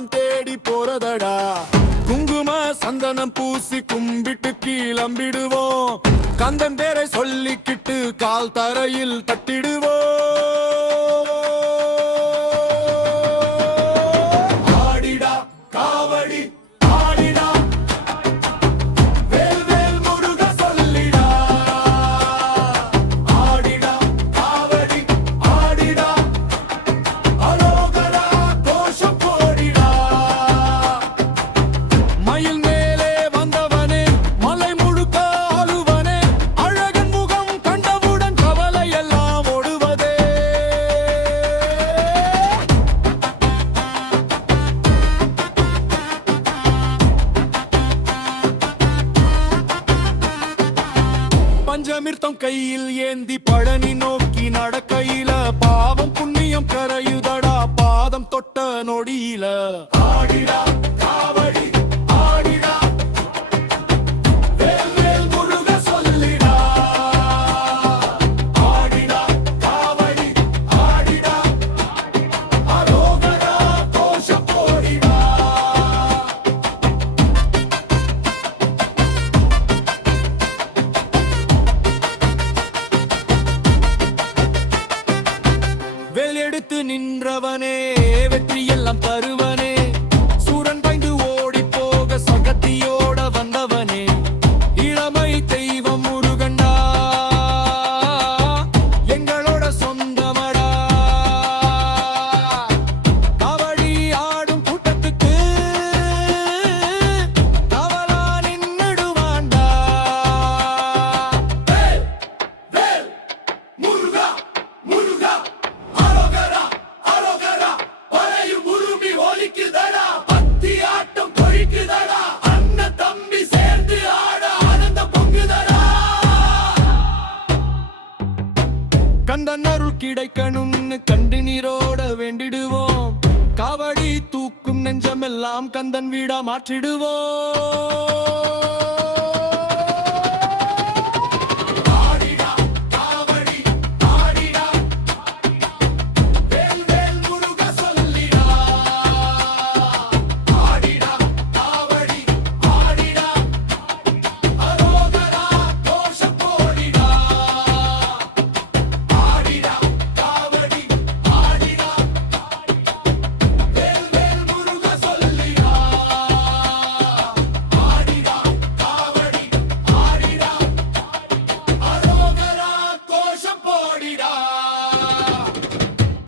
வரம் தேடி போறதடா. குங்கும சந்தனம் பூசி கும்பிட்டு கீழம்பிடுவோம். கந்தன் பேரை சொல்லிக்கிட்டு கால் தரையில் தட்டிடுவோம். ஆடிடா காவடி ஆடிடா, வேல் வேல் முருக சொல்லிடா. ஆடிடா காவடி ஆடிடா, அரோகரா கோஷம் போடிடா. மயில் மேலே வந்தவனே, மலை முழுக்க ஆளுவனே, அழகன் முகம் கண்டவுடன் கவலை எல்லாம் ஓடுவதே. பஞ்சமிர்த்தம் கையில் ஏந்தி பழனி நோக்கி நடக்கையில பாவம் புண்ணியம் கரையுதடா பாதம் தொட்ட நொடியில. ஆடிடா காவடி ஆடிடா, வேல் வேல் முருக சொல்லிடா. ஆடிடா காவடி ஆடிடா, அரோகரா கோஷம் போடிடா. வேல் எடுத்து நின்றவனே, வெற்றி எல்லாம் தருவனே, சூரன் பயந்து ஓடி போக சகத்தியோட வந்தவனே, இளமை தெய்வம் முருகண்டா, எங்களோட சொந்தமடா. காவடி ஆடும் கூட்டத்துக்கு காவலா நின்னுடுவாண்டா. வேல் வேல் முருகா முருகா, அரோகரா அரோகரா, வரையும் உருமி ஒலிக்குதடா, பத்தி ஆட்டம் கொழிக்குதடா, அண்ணன் தம்பி சேர்ந்து ஆட ஆனந்த பொங்குதடா. கந்தன் அருள் கிடைக்கணும்னு கண்டு நீரோட வேண்டிடுவோம். காவடி தூக்கும் நெஞ்சமெல்லாம் கந்தன் வீடா மாற்றிடுவோம்.